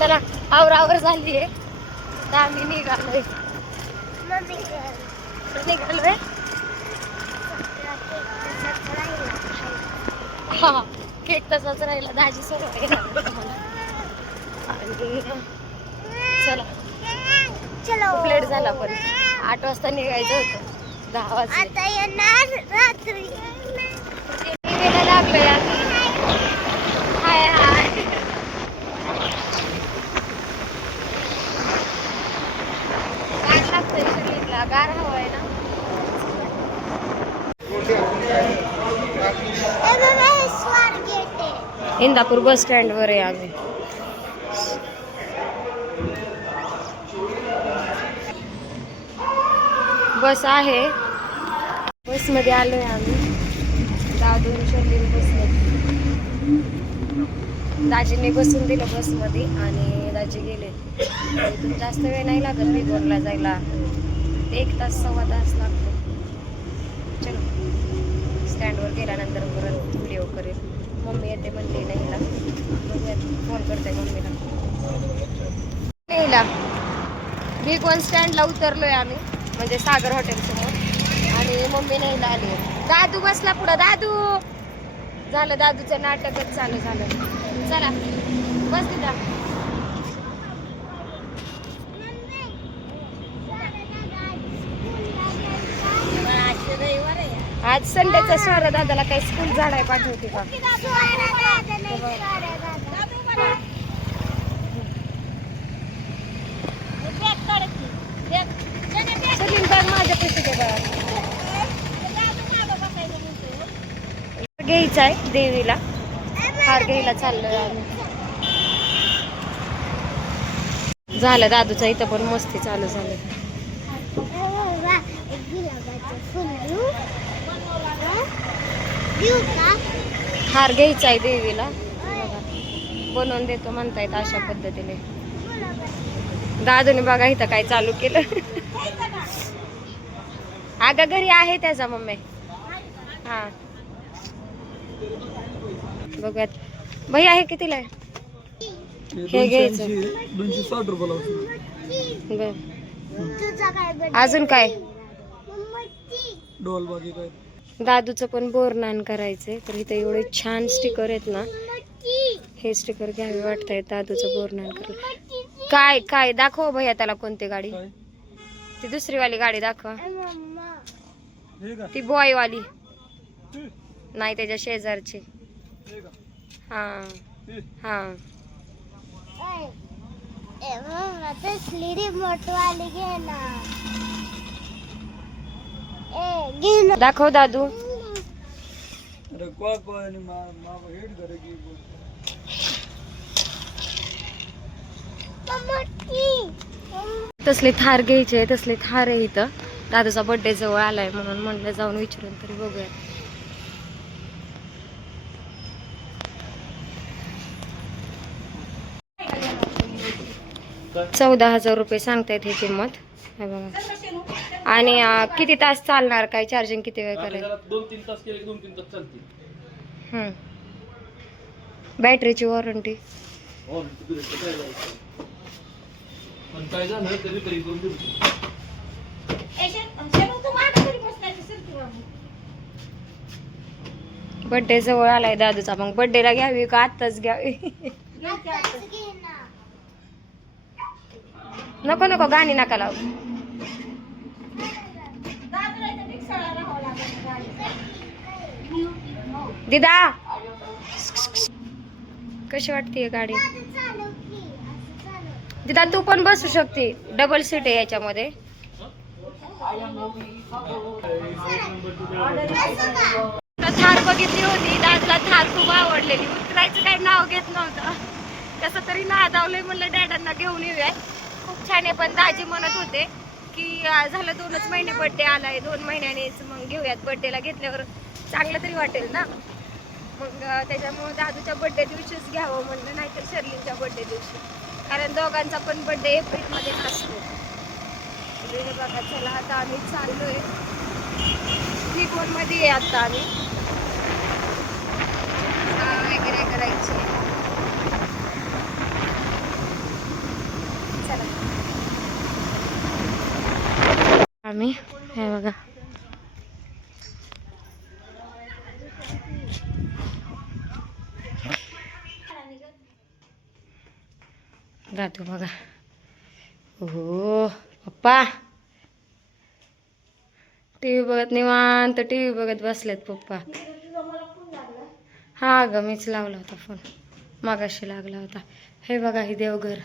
चला आवर झालीये तर आम्ही निघालोय. निघालोय हा केक तसाच राहिला. दाजी सर्व आणि चला खूप लेट झाला पण 8 वाजता निघायचं होतं. 10 वाजता आता येणार रात्री लागलोय आम्ही. हाय हाय गार लागतंय शरीरला. गार हवा आहे ना. इंदापूर बस स्टँड वर आहे आम्ही. बस आहे. बस मध्ये आलोय आम्ही. दादूंच्या बसमध्ये दाजींनी बसून दिलं बस मध्ये आणि दाजी गेले. इथून जास्त वेळ नाही लागत भिगवणला जायला. 1 तास सव्वा तास लागतो. चलो स्टँडवर गेल्यानंतर परत व्हिडिओ करेल. मम्मी येते म्हणली नाहीला. फोन करते मम्मीला. नाहीला भिगवण स्टँडला उतरलोय आम्ही म्हणजे सागर हॉटेल समोर. आणि मम्मी नाहीला आली. दादू बसला पुढं. दादू झालं दादूचं नाटकच चालू झालं. चला बस तिथं. आज संडेचा स्वरा दादाला काही स्कूल झाडाय पाठवते का? सलीम बॅग माझ्या पैसे दे बघा. घ्यायचा आहे देवीला. हार घ्यायला चाललोय आम्ही. झालं दादूचा इथं पण मस्ती चालू झाली. हार घ्यायचा आहे देवीला. बनवून देतो म्हणतायत अशा पद्धतीने. दादूने बघा इथं काय चालू केलं. अगं घरी आहे त्याचा मम्मी. हा बघूयात. भाई आहे कितीला आहे हे घ्यायचं? 260 रुपयाला. अजून काय डोल बाकी काय. दादूचं पण बोरनान करायचंय. तर इथे एवढे छान स्टिकर आहेत ना. हे स्टिकर घ्यावे वाटतंय दादूचं बोरनान करायला. काय काय दाखव भैया त्याला. कोणती गाडी? ती दुसरी वाली गाडी दाखवा. ती बॉय वाली नाही त्याच्या शेजारची. हा हा दाखव दादू. तसले थार घ्यायचे. तसले थार आहे इथं. दादाचा बर्थडे जवळ आलाय म्हणून म्हणलं जाऊन विचारून तरी बघूया. 14,000 रुपये सांगतायत ही किंमत. हे बघा. आणि किती तास चालणार? काय चार्जिंग किती वेळ करेल? 2-3 तास केले 2-3 तास चालते. बॅटरीची वॉरंटी. पण काय झालं तरी तरी करून देऊ. बर्थडे जवळ आलाय दादूचा. मग बर्थडेला घ्यावी का आत्ताच घ्यावी? नको नको गाणी नका लावू. दिदा कशी वाटते गाडी? दिदा तू पण बसू शकते. डबल सीट आहे याच्यामध्ये. थार बघितली होती. दादूला थार खूप आवडलेली. उतरायचं काही नाव घेत नव्हतं. कसं तरी नादावलंय. म्हणलं डॅडांना घेऊन येऊया. खूप छान आहे. पण दाजी म्हणत होते की झालं 2च महिने बर्थडे आलाय. 2 महिन्यानेच मग घेऊयात. बर्थडेला घेतल्यावर चांगलं तरी वाटेल ना. मग त्याच्यामुळे दादूच्या बर्थडे दिवशीच घ्यावं म्हणलं. नाहीतर शर्लिनच्या बर्थडे दिवशी. कारण दोघांचा पण बर्थडे एप्रिलमध्ये असतो. हे बघा. चला आता आम्ही चाललोय. भिगवणमध्ये आता आम्ही वगैरे करायची. आम्ही हे बघा जातो बघा. हो पप्पा टीव्ही बघत निवांत टीव्ही बघत बसलेत पप्पा. हा ग मीच लावला होता फोन मागाशी लागला होता. हे बघा ही देवघर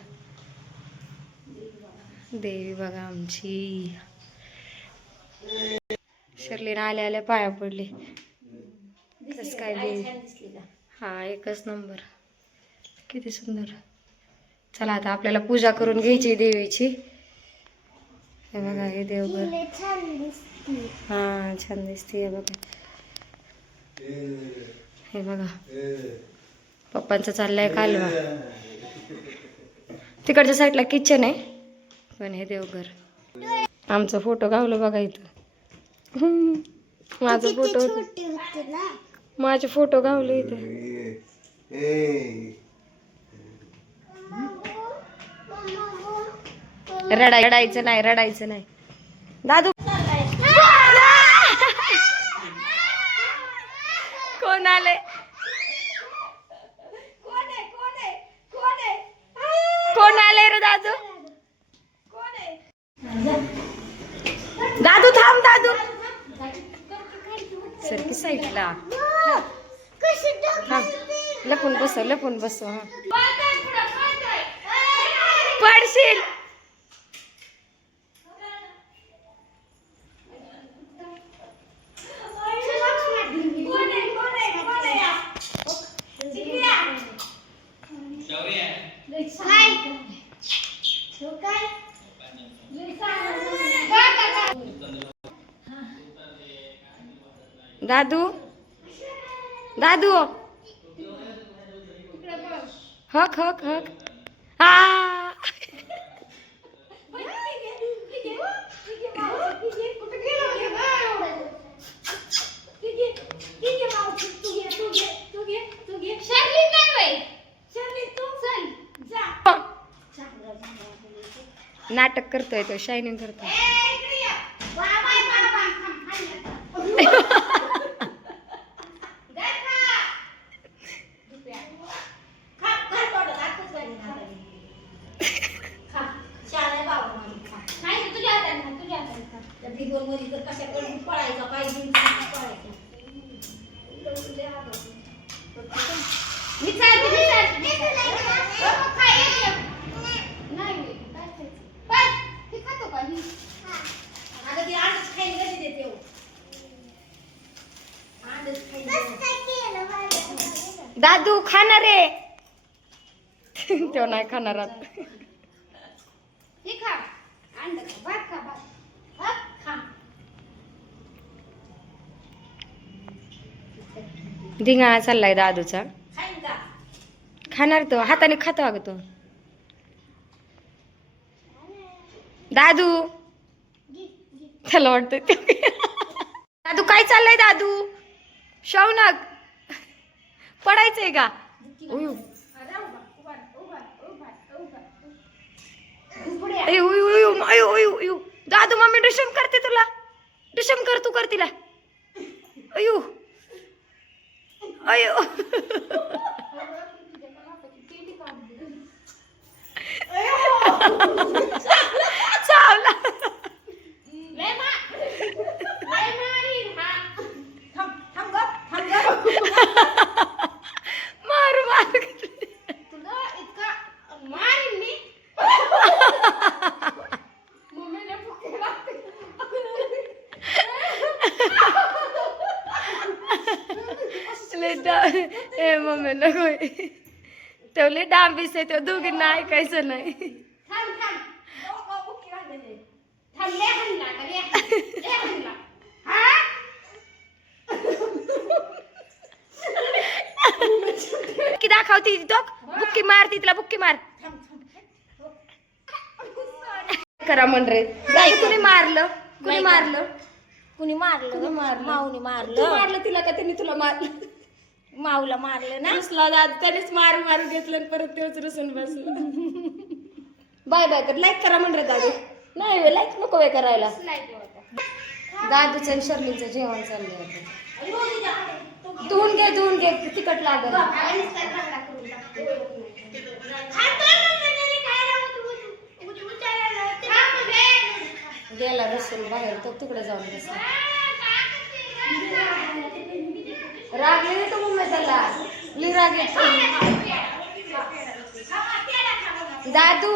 देवी बघा आमची. शर्लीनं आल्या आल्या पाया पडले. कसं काय देवी हा एकच नंबर किती सुंदर. चला आता आपल्याला पूजा करून घ्यायची देवीची. हे बघा हे देवघर हा छान दिसते. हे बघा हे बघा पप्पांचं चाललंय कालवा. तिकडच्या साईडला किचन आहे पण हे देवघर. आमचा फोटो गावलं बघा इथं. माझे फोटो गावले इथे. रडायचं नाही रडायचं नाही दादू. कोण आले कोण आले रे दादू. दादू थांब दादू सरकी साईडला लपून बसव लपून बसव. पडशील. दादू दादू हक हक हक. आ नाटक करतोय तो शायनिंग करतोय. दादू खाणार रे तो नाही खाणार. धिंगाणा चाललाय दादूचा. खाणार तो हाताने खातो अगं तो. दादू त्याला वाटतंय दादू काय चाललंय दादू. शौनक पडायचंय का. दादू मम्मी डिशम करते तुला. डिशम कर तू कर तिला. अयो अयो चावला. मार मार ए मम्मी नको तेवढे डांबीस आहे तो दोघींना ऐकायचं नाही. की दाखवती तो बुक्की मारती तिला बुक्की मार करा म्हण रे. कुणी मारलं कुणी मारलं कुणी मारलं माऊनी मारलं. मारलं तिला का त्यांनी तुला मारलं. माऊला मारलं ना. रुसला दाद त्यानेच मारू मारू घेतलं आणि परत तेच रुसून बसलं. बाय बाय कर लाईक करा म्हण रे दादू. नाही लाईक नको वे करायला. दादूचं आणि शर्लीचं जेवण चाललंय आता. धुवून घे तिखट लागल. गेला रसूल बाहेर तो तिकडे जाऊन बसला. राग येतो मम्मी त्याला लई राग येतो. दादू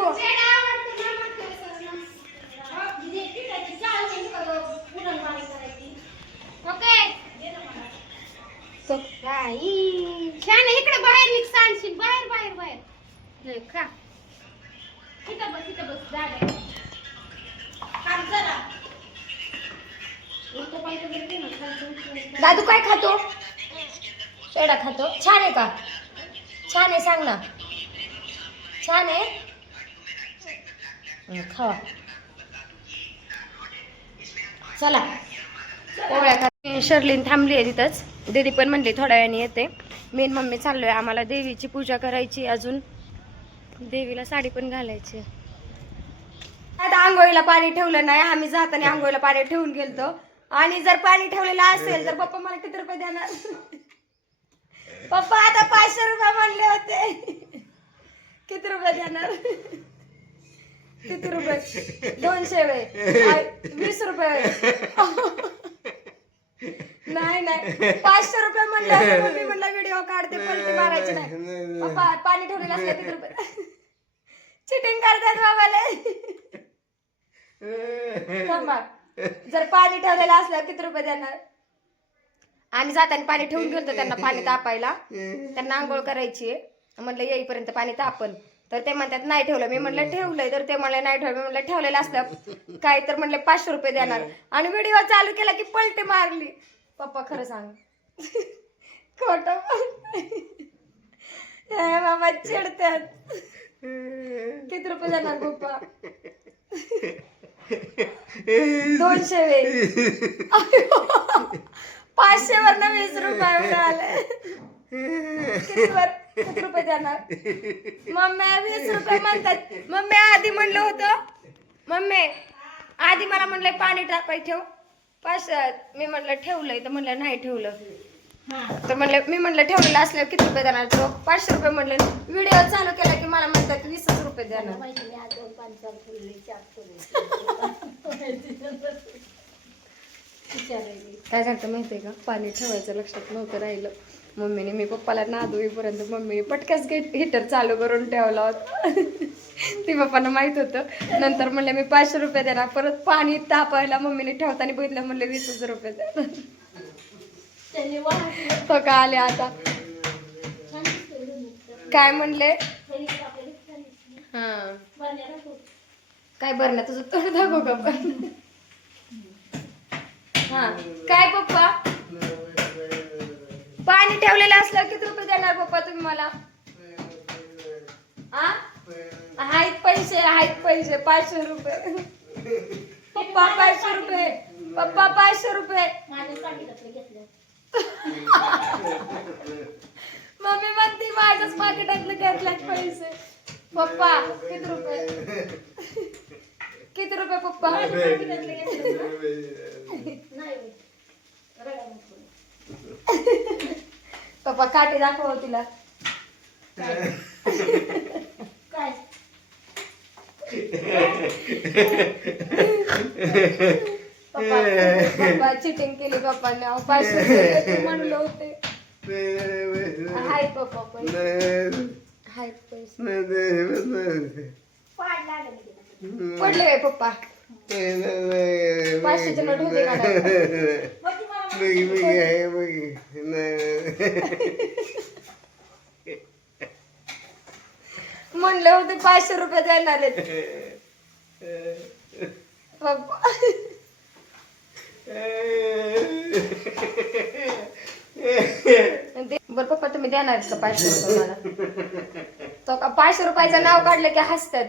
छान इकडे बाहेर निघ सांडशील बाहेर बाहेर बाहेर खा इथं बस जागा दादू काय खातो? पेढा खातो. छान आहे का? छान आहे सांग ना. छान आहे. खावा चला. पोळ्या खा. शर्लीन थांबली आहे तिथंच. दीदी पण म्हणली थोड्या वेळाने येते. मी आणि मम्मी चाललोय. आम्हाला देवीची पूजा करायची. अजून देवीला साडी पण घालायची. आता आंघोळीला पाणी ठेवलं नाही. आम्ही जाताना आंघोळीला पाणी ठेवून गेलतो. आणि जर पाणी ठेवलेलं असेल तर पप्पा मला किती रुपये देणार? पप्पा आता 500 रुपये म्हणले होते. किती रुपये देणार? किती रुपये? 200 वे 20 रुपये. नाही 500 रुपये म्हणले. मम्मी म्हणलं व्हिडिओ काढते पलटी मारायची नाही. पप्पा पाणी ठेवलेलं असलं किती रुपये? चिटिंग करतात बाबाले. जर पाणी ठेवलेलं असलं किती रुपये देणार? आणि जाताना पाणी ठेवून गेलतो त्यांना पाणी तापायला. त्यांना आंघोळ करायची. म्हणलं येईपर्यंत पाणी तापन. तर ते म्हणतात नाही ठेवलं. मी म्हणलं ठेवलंय. तर ते म्हणले नाही ठेवलं. मी म्हणलं ठेवलेलं असलं काय तर म्हणले 500 रुपये देणार. आणि व्हिडिओ चालू केला की पलटी मारली. पप्पा खरं सांग खोट मामा चिडतात. किती रुपये देणार पप्पा? 200 वे 500 वर 20 रुपये मिळाले. किती रुपये देणार? मम्मी 20 रुपये म्हणतात. मम्मी आधी म्हणलं होतं. मम्मी आधी मला म्हणलंय पाणी टाकाय ठेव 500. मी म्हणलं ठेवलंय. तर म्हणलं नाही ठेवलं. तर म्हणलं मी म्हणलं ठेवलेलं असल्यावर किती रुपये देणार? तो 500 रुपये म्हणले. व्हिडिओ चालू केला की मला म्हणतात 20 रुपये देणार. काय झालं माहितीये का? पाणी ठेवायचं लक्षात नव्हतं राहिलं. मम्मीने मी पप्पाला नादूईपर्यंत मम्मीने पटक्याच हिटर चालू करून ठेवला होता. ती पप्पांना माहित होतं. नंतर म्हणले मी 500 रुपये देणार. परत पाणी तापायला मम्मीने ठेवताना बघितलं म्हणले 20 रुपये देणार. तो का आले आता काय म्हणले? हा काय बरं तुझं तोंड दाखव का पण? हा काय पप्पा पाणी ठेवलेलं असलं किती रुपये देणार पप्पा तुम्ही मला? आहेत पैसे 500 रुपये. पप्पा 500 रुपये. पप्पा 500 रुपये. मम्मी म्हणते माझ्याच पाकिटातलं घेतल्यात पैसे. पप्पा किती रुपये? किती रुपये पप्पा? पप्पा काठी दाखव तिला. काय पप्पा चिटिंग केली पप्पाने. 500 रुपये म्हणलं होते. हाय पप्पा पण हाय पैसे पडले पप्पा. 500चे नोट होते का? म्हणले होते 500 रुपये देणार आहेत पप्पा. बर पप्पा तुम्ही देणार का 500 रुपये मला? तो का 500 रुपयाचं नाव काढलं की हसतात.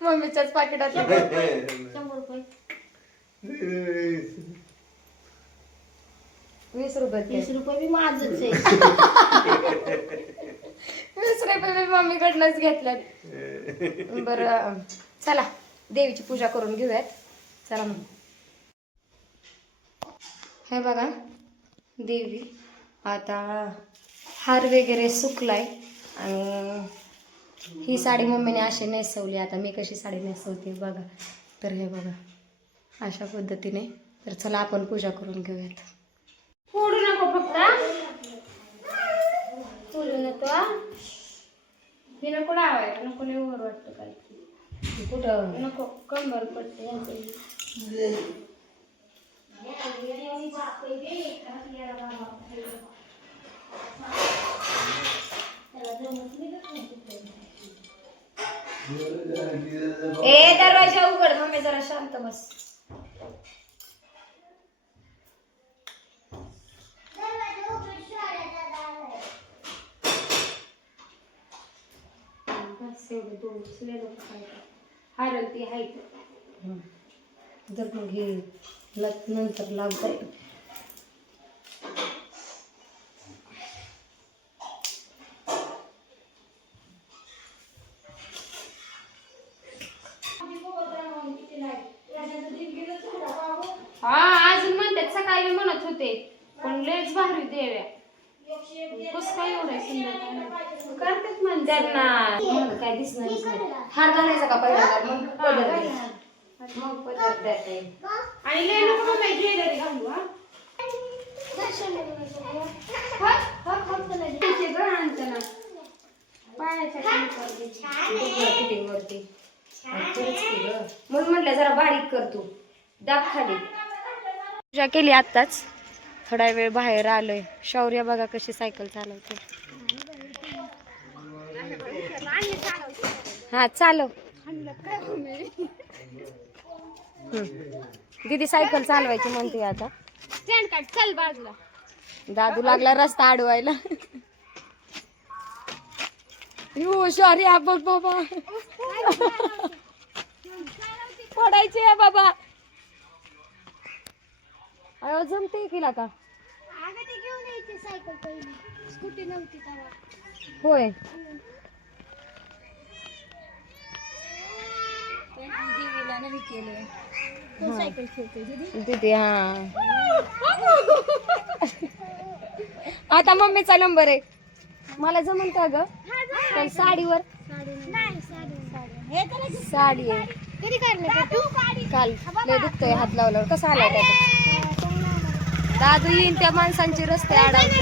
मम्मीच्याच पाकिटात 20 रुपये. 20 रुपये बी माझच आहे. 20 रुपये मी मम्मीकडनंच घेतल्यात. बरं चला देवीची पूजा करून घेऊयात. चला मग. हे बघा देवी आता हार वगैरे सुकलाय आणि ही साडी मम्मीने अशी नेसवली. आता मी कशी साडी नेसवते बघा. तर हे बघा अशा पद्धतीने. तर चला आपण पूजा करून घेऊयात. फोडू नको फक्त. फोडू नको. हे नको लावायला. नको लय वर वाटतं काय. कुठं नको कंबर पडते ए दरवाजा उघड. मम्मी जरा शांत बस. हरवती आहे जर मग हे नंतर लावता येईल. हा अजून म्हणतात सकाळी म्हणत होते पण लयच भारी देव्या. कस काय एवढं सुंदर करतात म्हणतात त्यांना काय दिसणारच नाही. हार घालायचा का पहिल्यांदा मग पदर द्यायचा. मग पदर देता येईल. आणि लय नको काय ज्वेलरी घालू. हा फिटिंगवरती म्हणून म्हटलं जरा बारीक करतो. दाब खाली. पूजा केली आत्ताच. थोडा वेळ बाहेर आलोय. शौर्य बघा कशी सायकल चालवते. हा चालव. दीदी सायकल चालवायची म्हणते आता. स्टँड काढ चल बाजूला. दादू लागला रस्ता अडवायला. सॉरी बघ बाबा. पडायचे या बाबा. अयो जमते केला का. स्कूटी नव्हती तेव्हा. होय देवीला नाही केलं. सायकल खेळते दीदी. हा आता मम्मीचा नंबर आहे. मला जमन का ग. पण साडीवर साडी आहे. कधी काढलं काल लय दुखतोय हात लावल्यावर. कसा आलाय त्याचा. दादू येईन त्या माणसांची रस्ते अडवते.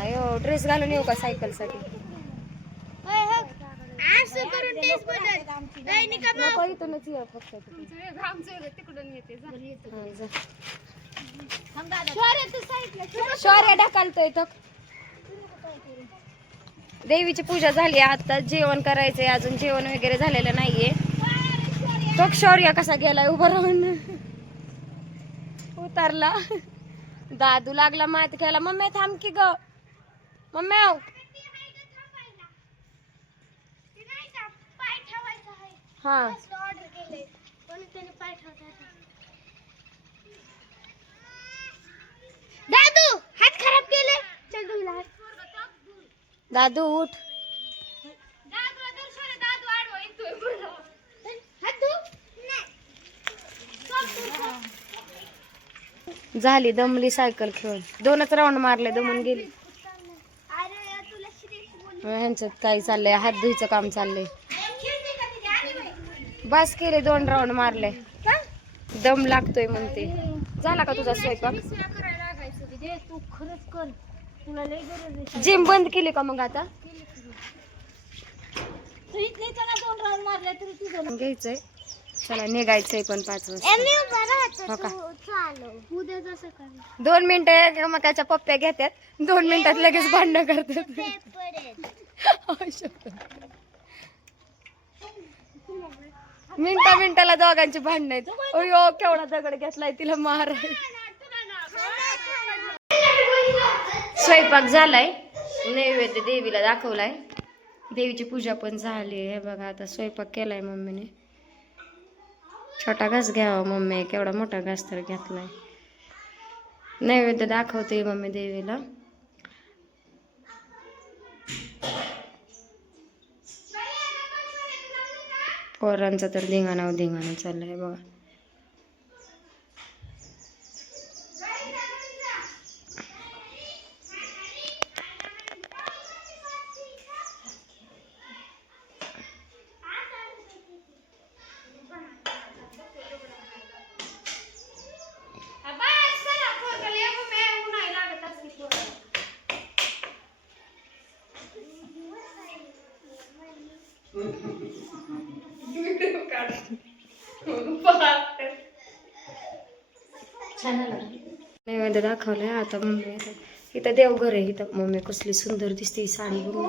अयो ड्रेस घालून येऊ का सायकल साठी. नको इथूनच ये फक्त. शौर्य ढकलतोय तो. देवीची पूजा झाली. आता जेवण करायचंय. अजून जेवण वगैरे झालेलं नाहीये. तो शौर्य कसा गेलाय उभा राहून. उतरला. दादू लागला मात घ्यायला. मम्मी थांब की ग. मम्मी हा दादू हात खराब केले. चल धुला हात. दादू उठ. झाली दमली सायकल खेळून. 2च राऊंड मारले दमून गेली. ह्यांच्यात काय चाललंय. हात धुईचं काम चाललंय. बस केले 2 राऊंड मारले. दम लागतोय म्हणते. झाला का तुझा स्वयंपाक. तू खरंच कर. तुला लय गरज आहे. जिम बंद केली का मग आता. घ्यायचंय. चला निघायचंय पण 5 वाजता. हो का. 2 मिनिटं मग त्याच्या पप्प्या घेतात. 2 मिनिटात लगेच भांडण करतात. मिनिटाला दोघांची भांडण आहेत. अयो केवढा दगड घेतलाय तिला मार. स्वयंपाक झालाय. नैवेद्य देवीला दाखवलाय. देवीची पूजा पण झाली. हे बघा आता स्वयंपाक केलाय मम्मीने. छोटा घास घ्यावा मम्मी. केवढा मोठा घास तर घेतलाय. नैवेद्य दाखवते मम्मी देवीला. पोरांचा तर धिंगाणा चाललाय बघा. नैवेद्य दाखवलाय. आता मम्मी इथं देवघर आहे. इथं मम्मी कसली सुंदर दिसते ही साडी बघून.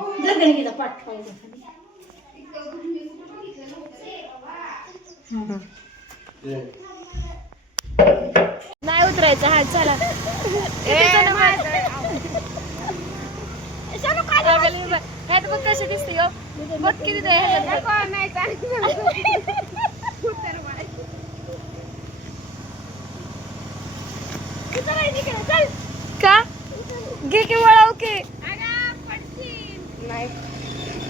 नाही उतरायचं. हा चला. बघ कशी दिसते हो. बघ किती का घे की वळाव की नाही.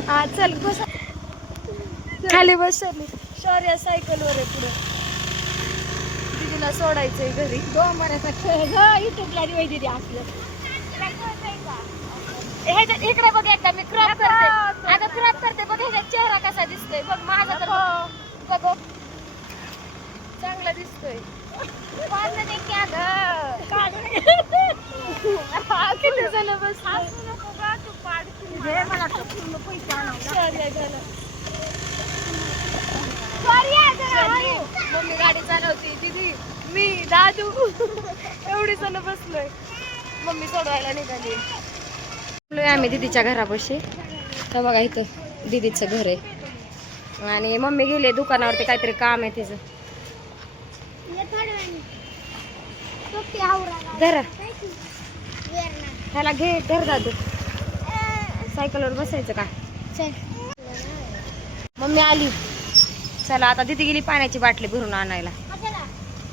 हा चल बस खाली बस. शौर्या सायकल वर आहे पुढे. दीदीला सोडायचंय घरी. युट्यूबला दिदी असलं ह्याच्यात इकडे बघ एकदा मी क्रॉप करते. आता क्रॉप करते बघ ह्याच्यात चेहरा कसा दिसतोय बघ. माझा तर बघ चांगला दिसतोय. किती जण बस मम्मी गाडी चालवते. दीदी मी दादू एवढी जण बसलोय. मम्मी सोडवायला निघाली. आम्ही दीदीच्या घरापाशी. तर बघा इथं दीदीचं घर आहे आणि मम्मी गेली दुकानावरती. काहीतरी काम आहे तिचं. धरा ह्याला घे. धर दादू. सायकलवर बसायचं का. मम्मी आली. चला आता दीदी गेली पाण्याची बाटली भरून आणायला.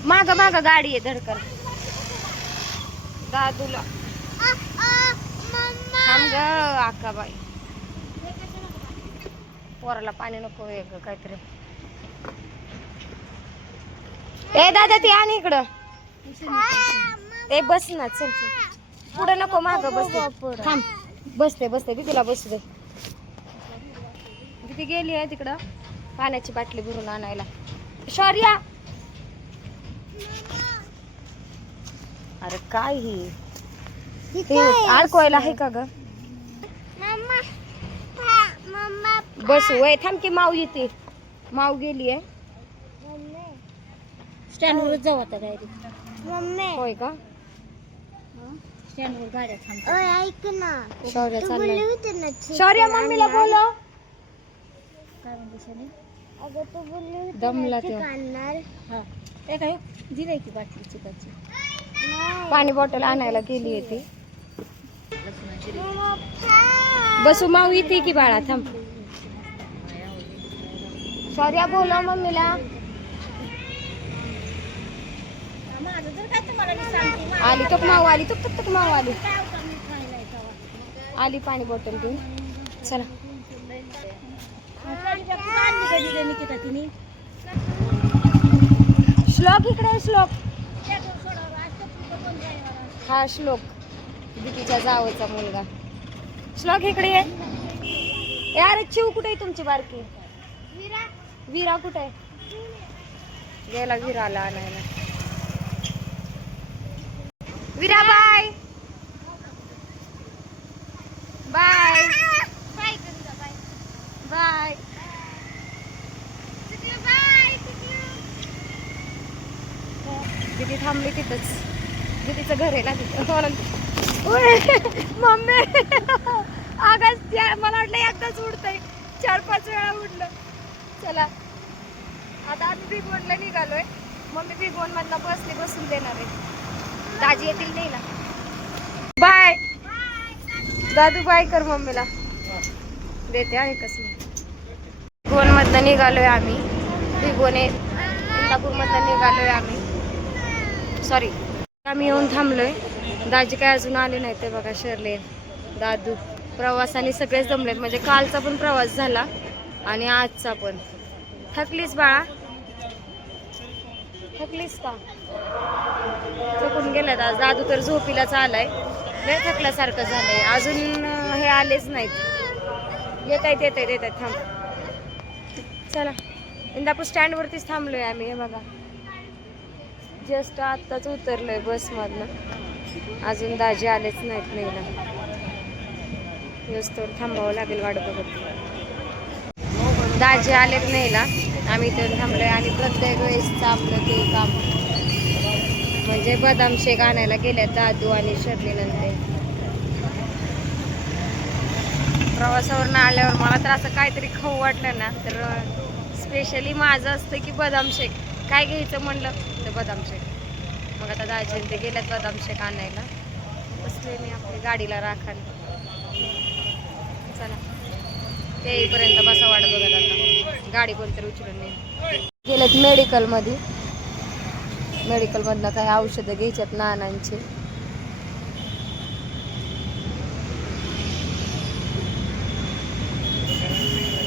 माग माग गाडी आहे धडकर. दादूला थांब ग अक्काबाई. पोराला पाणी नको आहे काहीतरी. ए दादा ती आणि इकडं. ए बस ना. चल पुढे नको माग बसते. थांब बसते दीदीला बसू दे. दीदी गेली आहे तिकडं पाण्याची बाटली भरून आणायला. शौर्या अरे काय ही अडकवायला आहे का ग. बसू वय. थांब की माऊ येते. माऊ गेली आहे. स्टँडवर जाऊ आता डायरेक्ट. होय का. स्टँडवर गाड्या थांब. ऐक ना. शौर्या तू चाललंय. बोलली होती ना चिकन शौर्या मम्मीला बोलव. काय म्हणते सोनी? अगं तू बोलली होती दमला ना तो. चिकन आणणार. हा ए काय दिलंय की बाटली चिकाची. पाणी बॉटल आणायला गेली आहे ती. मम्मा, खा. बसू माऊ येते की बाळा. थांब. शौर्या बोलव मम्मीला. माझं जर काय तुम्हाला मी सांगते आली तो माऊ आली. तुक माऊ आली. आली पाणी बॉटल घेऊन. चला निकिता तिने श्लोक इकडे. श्लोक हा श्लोक दीदीच्या जावचा मुलगा. श्लोक इकडे आहे. अरे चिव कुठे आहे तुमची बारकी. वीरा कुठे आहे. गेला वीराला आणायला. वीरा बाय बाय बाय. दीदी थांबली तिथंच. दीदीचं घर आहे ना तिथं. मम्मी आगाच मला वाटलं एकदाच उडतंय. 4-5 वेळा उडलं. चला आता आम्ही भिगवणला निघालोय. मम्मी भिगवण मधला बसली बसून देणार आहे. दाजी येतील नाही ना. बाय दादू. बाय कर मम्मीला. देते आहे कसं. भिगवण मधनं निघालोय आम्ही. भिगवणे इंदापूर मधनं निघालोय आम्ही. सॉरी आम्ही येऊन थांबलोय. दाजी काय अजून आले नाही. ते बघा शर्ले दादू प्रवासाने सगळेच जमलेत. म्हणजे कालचा पण प्रवास झाला आणि आजचा पण. थकलीस बाळा? थकलीस का? थकून गेल्यात आज. दादू तर झोपीलाच आलाय. लय थकल्यासारखं झालंय. अजून हे आलेच नाहीत. येत आहेत थांब. चला इंदापूर स्टँड वरतीच थांबलोय आम्ही. हे बघा जस्ट आत्ताच उतरलोय बसमधनं. अजून दाजी आलेच नाहीत न्यायला. तर थांबावं लागेल वाट बघत. दाजी आलेत न्यायला. आम्ही इथं थांबलोय आणि प्रत्येक वेळेसचं आपलं ते काम म्हणजे बदाम शेक आणायला गेल्यात दादू आणि शर्ली नंतर. प्रवासावरून आल्यावर मला तर असं काहीतरी खाऊ वाटलं ना तर स्पेशली माझं असतं की बदाम शेक. काय घ्यायचं म्हणलं तर बदाम शेक. मग आता दाजी ते गेल्यात बदाम शेक आणायला. बसले मी आपली गाडीला राखायला. चला ते येईपर्यंत बसा वाट बघत. आता गाडी कोणतरी उचलून नाही गेलेत मेडिकलमध्ये. मेडिकलमधनं काही औषधं घ्यायच्यात नानांची.